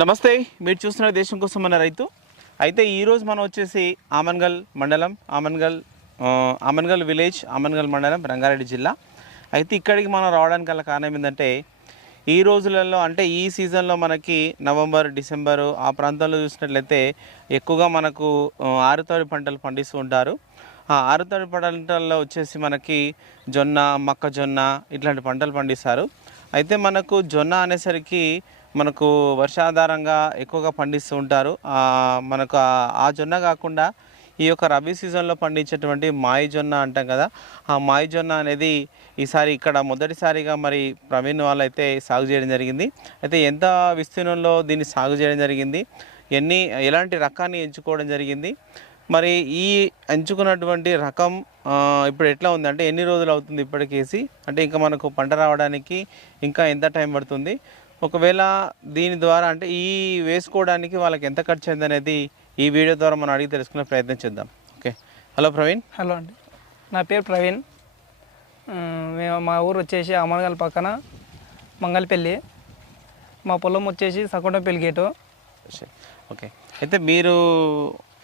నమస్తే, మీరు చూస్తున్న దేశం కోసం మన రైతు. అయితే ఈరోజు మనం వచ్చేసి ఆమన్గల్ మండలం, ఆమన్గల్ విలేజ్, ఆమన్గల్ మండలం, రంగారెడ్డి జిల్లా. అయితే ఇక్కడికి మనం రావడానికి గల కారణం ఏంటంటే ఈ రోజులలో అంటే ఈ సీజన్లో మనకి నవంబర్, డిసెంబరు ఆ ప్రాంతాల్లో చూసినట్లయితే ఎక్కువగా మనకు ఆరుతడి పంటలు పండిస్తూ ఉంటారు. ఆ ఆరుతడి పంటల్లో వచ్చేసి మనకి జొన్న, మొక్కజొన్న ఇట్లాంటి పంటలు పండిస్తారు. అయితే మనకు జొన్న అనేసరికి మనకు వర్షాధారంగా ఎక్కువగా పండిస్తూ ఉంటారు. మనకు ఆ జొన్న కాకుండా ఈ యొక్క రబీ సీజన్లో పండించేటువంటి మాయి జొన్న అంటాం కదా, ఆ మాయి జొన్న అనేది ఈసారి ఇక్కడ మొదటిసారిగా మరి ప్రవీణ్ వాళ్ళైతే సాగు చేయడం జరిగింది. అయితే ఎంత విస్తీర్ణంలో దీన్ని సాగు చేయడం జరిగింది, ఎలాంటి రకాన్ని ఎంచుకోవడం జరిగింది, మరి ఈ ఎంచుకున్నటువంటి రకం ఇప్పుడు ఎట్లా ఉంది అంటే ఎన్ని రోజులు అవుతుంది ఇప్పటికేసి, అంటే ఇంకా మనకు పంట రావడానికి ఇంకా ఎంత టైం పడుతుంది, ఒకవేళ దీని ద్వారా అంటే ఈ వేసుకోవడానికి వాళ్ళకి ఎంత ఖర్చు అయింది అనేది ఈ వీడియో ద్వారా మనం అడిగి తెలుసుకునే ప్రయత్నం చేద్దాం. Okay, hello Praveen. హలో అండి, నా పేరు ప్రవీణ్. మా ఊరు వచ్చేసి అమరగల్ పక్కన మంగళపల్లి. మా పొలం వచ్చేసి సకొండపల్లి గేటు. ఓకే, అయితే మీరు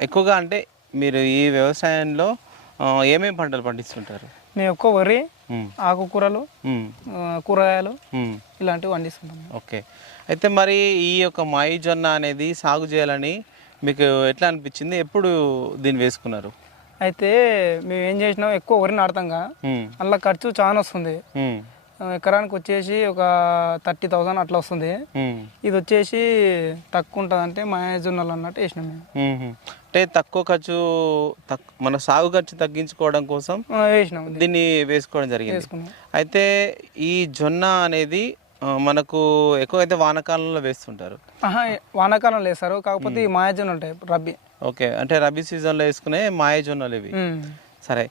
ఎక్కువగా అంటే మీరు ఈ వ్యవసాయంలో ఏమేమి పంటలు పండిస్తుంటారు? మేము ఎక్కువ వరి, ఆకుకూరలు, కూరగాయలు ఇలాంటివి పండిస్తుంటాం. ఓకే, అయితే మరి ఈ యొక్క మాయి జొన్న అనేది సాగు చేయాలని మీకు ఎట్లా అనిపించింది, ఎప్పుడు దీన్ని వేసుకున్నారు? అయితే మేము ఏం చేసినాం, ఎక్కువ వరి నాడతాంగా, అందులో ఖర్చు చాలా వస్తుంది. ఎకరానికి వచ్చేసి ఒక 30,000 అట్లా వస్తుంది. ఇది వచ్చేసి తక్కువ ఉంటుంది అంటే మాయజొన్నలు అన్నట్టు వేసినాం మేము. అంటే తక్కువ ఖర్చు, మన సాగు ఖర్చు తగ్గించుకోవడం కోసం వేసినాం, దీన్ని వేసుకోవడం జరిగింది. అయితే ఈ జొన్న అనేది మనకు ఎక్కువ అయితే వానాకాలంలో వేస్తుంటారు. వానాకాలంలో వేస్తారు, కాకపోతే ఈ మాయజొన్న ఉంటాయి రబ్బీ. ఓకే, అంటే రబీ సీజన్లో వేసుకునే మాయజొన్నలు ఇవి. సరే,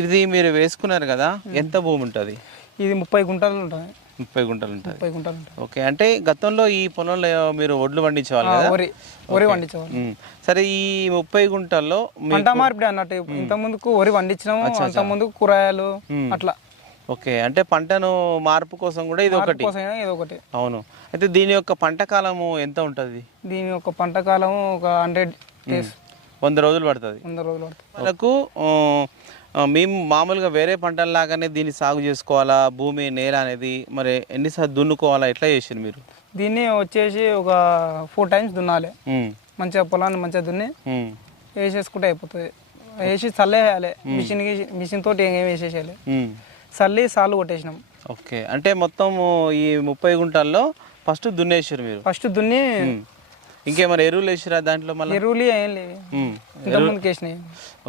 ఇది మీరు వేసుకున్నారు కదా, ఎంత భూమి ఉంటుంది? ఇది 30 గుంటలు ఉంటుంది. 30 గుంటలు ఉంటుంది. 30 గుంటలు ఉంటుంది. ఓకే, అంటే గతంలో ఈ పొలంలో మీరు ఒడ్లు పండించేవాళ్ళు కదా? వరి పండించేవాళ్ళు. సరే, ఈ 30 గుంటల్లో పంట మార్పిడి అన్నట్టు, ఇంత ముందుకు వరి పండించినాము, అంత ముందుకు కూరగాయలు అట్లా. ఓకే, అంటే పంటను మార్పు కోసం కూడా ఇది ఒకటి. అవును, అయితే దీని యొక్క పంట కాలము ఎంత ఉంటుంది? దీని యొక్క పంట కాలము ఒక 100 days, 100 రోజులు పడుతుంది. 100 రోజులు పడుతుంది. మనకు మేము మామూలుగా వేరే పంటల్లాగానే దీన్ని సాగు చేసుకోవాలా, భూమి నేల అనేది మరి ఎన్నిసార్లు దున్నుకోవాలా, ఎట్లా చేసారు మీరు? దీన్ని వచ్చేసి ఒక 4 times దున్నాలి. మంచిగా పొలాన్ని మంచిగా దున్ని వేసేసుకుంటే అయిపోతుంది. వేసి చల్లేయాలి, మిషన్ తోటి ఏం వేసేసేయాలి. చల్లి సాలు కొట్టేసినాం. ఓకే, అంటే మొత్తం ఈ 30 గుంటల్లో ఫస్ట్ దున్నేసారు మీరు? ఫస్ట్ దున్ని ఇంకేమైనా ఎరువులు వేసిరా దాంట్లో? మళ్ళీ ఎరువులు ఏం లేవు.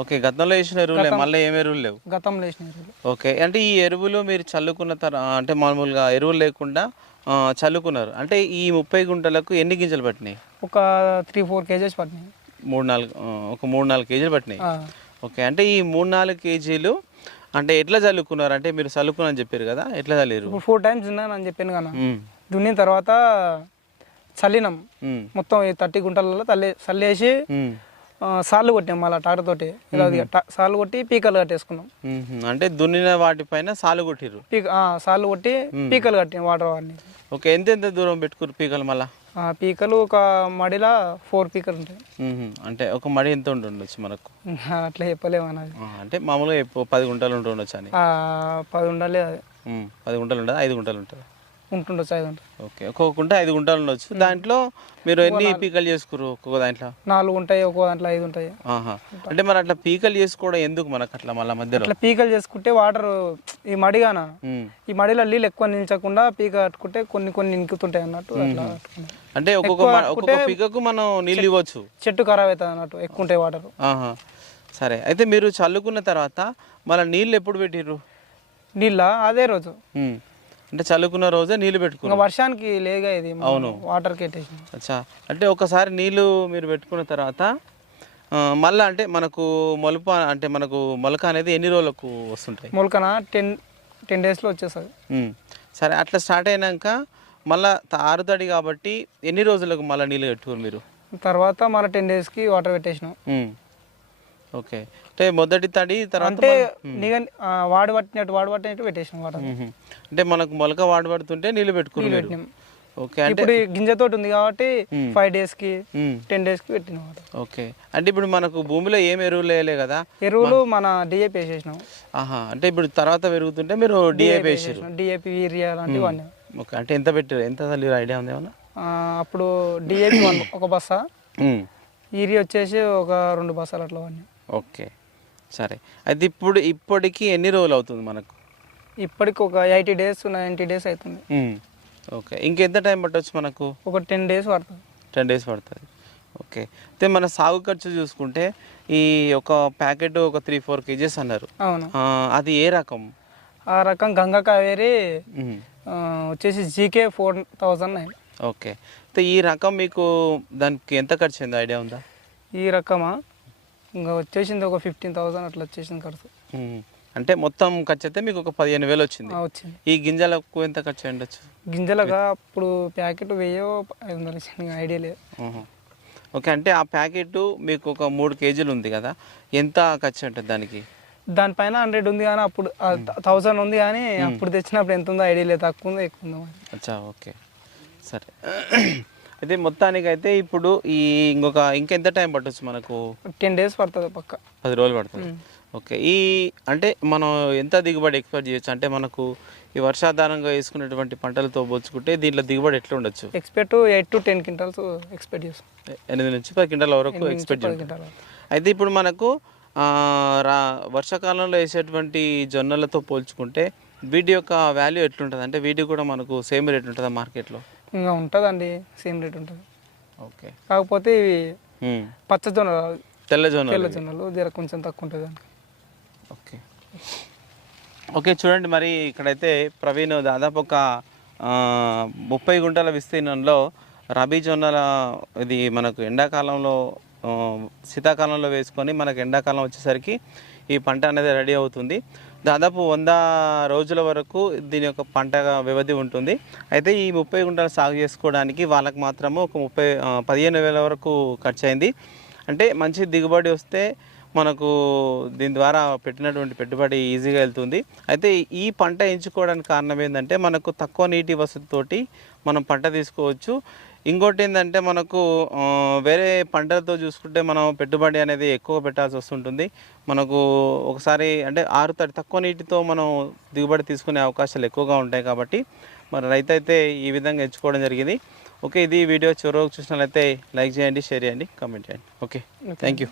ఓకే, గతంలో వేసిన ఎరువులే, మళ్ళీ ఏం ఎరువులు లేవు? గతంలో వేసిన ఎరువులు. ఓకే, అంటే ఈ ఎరువులు మీరు చల్లుకున్న తర్వాత అంటే మామూలుగా ఎరువులు లేకుండా చల్లుకున్నారు అంటే ఈ 30 గుంటలకు ఎన్ని గింజలు పట్టినాయి? ఒక 3-4 kgs పట్టినాయి. 3-4 కేజీలు పట్టినాయి. ఓకే, అంటే ఈ 3-4 కేజీలు అంటే ఎట్లా చల్లుకున్నారు? అంటే మీరు చల్లుకున్నారని చెప్పారు కదా, ఎట్లా చల్లారు? 4 times దున్నాను అని చెప్పాను కదా. దున్నిన తర్వాత చల్లినాం మొత్తం 30 గుంటలలో చల్లేసి సార్లు కొట్టినాం. మళ్ళీ ట్రాక్టర్ తోటి సార్లు కొట్టి పీకలు కట్టేసుకున్నాం. అంటే దున్నిన వాటిపైన సాలు కొట్టిరు? సార్లు కొట్టి పీకలు కట్టినాం వాటర్ వాడిని. ఓకే, ఎంత దూరం పెట్టుకురు పీకలు? మళ్ళీ పీకలు ఒక మడిలా 4 పీకలు ఉంటాయి. అంటే ఒక మడి ఎంత ఉండొచ్చు మనకు? అట్లా చెప్పలేము అన్నది. అంటే మామూలుగా 10 గుంటలు ఉంటుండొచ్చు అని? 10 ఉండాలి. 10 గుంటలు ఉండదు, 5 గుంటలు ఉంటుంది ఉంటుండొచ్చు. 5 గుంటలు. ఓకే, ఒక్కొక్క గుంట 5 గుంటలు ఉండొచ్చు. దాంట్లో మీరు ఎన్ని పీకలు చేసుకురు? ఒక్కొక్క దాంట్లో 4 ఉంటాయి, ఒక్కో దాంట్లో 5 ఉంటాయి. అంటే మరి అట్లా పీకలు చేసుకోవడం ఎందుకు మనకు? అట్లా మళ్ళీ మధ్యలో అట్లా పీకలు చేసుకుంటే వాటర్ ఈ మడిగాన ఈ మడిలో నీళ్ళు ఎక్కువ నిల్చకుండా పీక కట్టుకుంటే కొన్ని ఇంకుతుంటాయి అన్నట్టు. అంటే ఒక్కొక్క పీకకు మనం నీళ్ళు ఇవ్వచ్చు, చెట్టు ఖరాబ్ అవుతుంది అన్నట్టు, ఎక్కువ ఉంటాయి వాటర్. సరే, అయితే మీరు చల్లుకున్న తర్వాత మళ్ళీ నీళ్ళు ఎప్పుడు పెట్టిర్రు? నీళ్ళ అదే రోజు, అంటే చల్లుకున్న రోజే నీళ్ళు పెట్టుకున్నారు? వర్షానికి లేగా ఇది. అవును, వాటర్ కెట్టేసి. అచ్చా, అంటే ఒకసారి నీళ్ళు మీరు పెట్టుకున్న తర్వాత మళ్ళీ అంటే మనకు మొలక అంటే మనకు మొలక అనేది ఎన్ని రోజులకు వస్తుంటాయి? మొలకన 10 daysలో వచ్చేస్తుంది. సరే, అట్లా స్టార్ట్ అయినాక మళ్ళీ ఆరుతడి కాబట్టి ఎన్ని రోజులకు మళ్ళీ నీళ్ళు పెట్టుకోరు మీరు? తర్వాత మళ్ళీ 10 daysకి వాటర్ పెట్టేసినాం. ఓకే, అంటే మొదటి తడి తర్వాత అంటే వాడు పట్టినట్టు పెట్టేసినాం వాటర్. అంటే మనకు మొలక వాడబడుతుంటే నీళ్ళు పెట్టుకున్నాం. ఓకే అంటే ఇప్పుడు ఈ గింజతోటి ఉంది కాబట్టి 5 days కి 10 days కి పెట్టిన ఓకే అంటే ఇప్పుడు మనకు భూమిలో ఏం ఎరువులు వేయలే కదా ఎరువులు మన డిఏపి వేసేసినాం. ఆహా అంటే ఇప్పుడు తర్వాత పెరుగుతుంటే మీరు డిఏపి వేసారు. డిఏపి యూరియా లాంటివి వాడినాం. ఓకే అంటే ఎంత పెట్టారు, ఎంత అసలు ఐడియా ఉంది ఏమన్నా? అప్పుడు డిఏపి ఒక బస్తా, యూరియా వచ్చేసి ఒక 2 బస్తాలు అట్లా వాడినాం. ఓకే సరే. అయితే ఇప్పటికి ఎన్ని రోజులు అవుతుంది మనకు? ఇప్పటికి ఒక 80 days 90 days అవుతుంది. ఓకే ఇంకెంత టైం పట్టవచ్చు మనకు? ఒక 10 days పడుతుంది. 10 days పడుతుంది. ఓకే అయితే మన సాగు ఖర్చు చూసుకుంటే ఈ ఒక ప్యాకెట్ ఒక 3-4 kgs అన్నారు. అవును. అది ఏ రకం? ఆ రకం గంగా కావేరి వచ్చేసి జీకే 4009. ఓకే అయితే ఈ రకం మీకు దానికి ఎంత ఖర్చు అయిందో ఐడియా ఉందా? ఈ రకమా ఇంకా వచ్చేసింది ఒక 15,000 అట్లా వచ్చేసింది ఖర్చు. అంటే మొత్తం ఖర్చు అయితే మీకు ఒక 15,000 వచ్చింది. వచ్చింది. ఈ గింజలకు ఎంత ఖర్చు అయి ఉండొచ్చు? గింజలుగా అప్పుడు ప్యాకెట్ 1000-500 వచ్చింది, ఐడియా లేదు. ఓకే అంటే ఆ ప్యాకెట్ మీకు ఒక 3 kgs ఉంది కదా, ఎంత ఖర్చు ఉంటుంది దానికి? దానిపైన 100 ఉంది కానీ అప్పుడు 1000 ఉంది కానీ అప్పుడు తెచ్చినప్పుడు ఎంత ఉందో ఐడియా లేదు, తక్కువ ఉందో ఎక్కువ ఉందో. అచ్చా ఓకే సరే. అయితే మొత్తానికి అయితే ఇప్పుడు ఇంకెంత టైం పట్టవచ్చు మనకు? 10 days పడుతుంది పక్క. 10 రోజులు పడుతుంది. ఓకే అంటే మనం ఎంత దిగుబడి ఎక్స్పెక్ట్ చేయొచ్చు? అంటే మనకు ఈ వర్షాధారంగా వేసుకునేటువంటి పంటలతో పోల్చుకుంటే దీంట్లో దిగుబడి ఎట్లా ఉండొచ్చు? ఎక్స్పెక్ట్ 8 to 10 quintals ఎక్స్పెక్ట్ చేస్తాం. 8 నుంచి 10 క్వింటాల వరకు ఎక్స్పెక్ట్ చేస్తాం. అయితే ఇప్పుడు మనకు వర్షాకాలంలో వేసేటువంటి జొన్నలతో పోల్చుకుంటే వీటి యొక్క వాల్యూ ఎట్లుంటుంది? అంటే వీటి కూడా మనకు సేమ్ రేట్ ఉంటుందా మార్కెట్లో? ఇంకా ఉంటుందండి, సేమ్ రేట్ ఉంటుంది. ఓకే కాకపోతే ఇవి పచ్చ జొన్నలు, తెల్ల జొన్నలు జర కొంచెం తక్కువ ఉంటుంది. ఓకే ఓకే చూడండి మరి ఇక్కడైతే ప్రవీణ్ దాదాపు ఒక 30 గుంటల విస్తీర్ణంలో రబీ జొన్నల ఇది మనకు ఎండాకాలంలో శీతాకాలంలో వేసుకొని మనకు ఎండాకాలం వచ్చేసరికి ఈ పంట అనేది రెడీ అవుతుంది. దాదాపు 100 రోజుల వరకు దీని యొక్క పంట వ్యవధి ఉంటుంది. అయితే ఈ 30 గుంటలు సాగు చేసుకోవడానికి వాళ్ళకి మాత్రము ఒక 15,000 వరకు ఖర్చు అయింది. అంటే మంచి దిగుబడి వస్తే మనకు దీని ద్వారా పెట్టినటువంటి పెట్టుబడి ఈజీగా వెళ్తుంది. అయితే ఈ పంట ఎంచుకోవడానికి కారణం ఏంటంటే మనకు తక్కువ నీటి వసతితోటి మనం పంట తీసుకోవచ్చు. ఇంకోటి ఏంటంటే మనకు వేరే పంటలతో చూసుకుంటే మనం పెట్టుబడి అనేది ఎక్కువ పెట్టాల్సి వస్తుంటుంది. మనకు ఒకసారి అంటే తక్కువ నీటితో మనం దిగుబడి తీసుకునే అవకాశాలు ఎక్కువగా ఉంటాయి. కాబట్టి మరి రైతు అయితే ఈ విధంగా ఎంచుకోవడం జరిగింది. ఓకే ఇది వీడియో చివరికి చూసినట్లయితే లైక్ చేయండి, షేర్ చేయండి, కామెంట్ చేయండి. Okay thank you.